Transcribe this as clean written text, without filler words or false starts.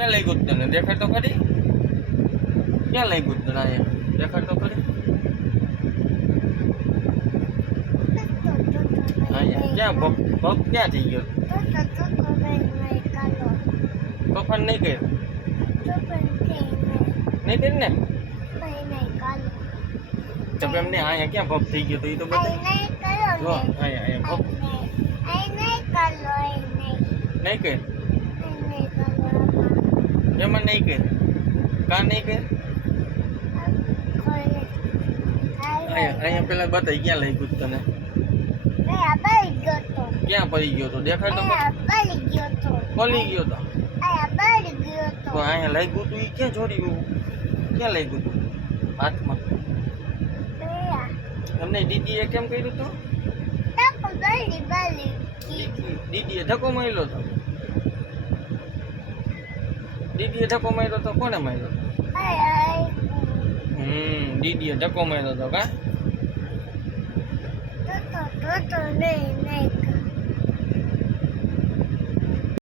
ક્યાં લઈ ગયું તને? દેખાડ તો ખરી. ક્યાં લઈ ગયું તને? અહીંયા દેખાડ તો ખરી. અહીંયા ક્યાં પગ ક્યાં થઈ ગયો? તોફાન નહીં કર્યું? નહીં કર્યું ને? તો એમને અહીંયા ક્યાં પગ થઈ ગયો? તો એ તો બધા જો અહીંયા પગ નહીં કર્યું. એમાં નહીં કર્યું. કા નહીં કર્યું? અહીંયા પેલા બતાવી ક્યાં લઈ ગયું તને? ક્યાં પડી ગયો તો? દેખાય તો પડી ગયો તો. તો અહીંયા લઈ ગયું તું એ ક્યાં જોડ્યું? ક્યાં લઈ ગયું તું? હાથમાં. તમને દીદીએ કેમ કર્યું તું? દીદીએ ધક્કો માર્યો તો. દીદીએ ધક્કો માર્યો તો કોને માર્યો? દીદીએ ધક્કો માર્યો તો કા?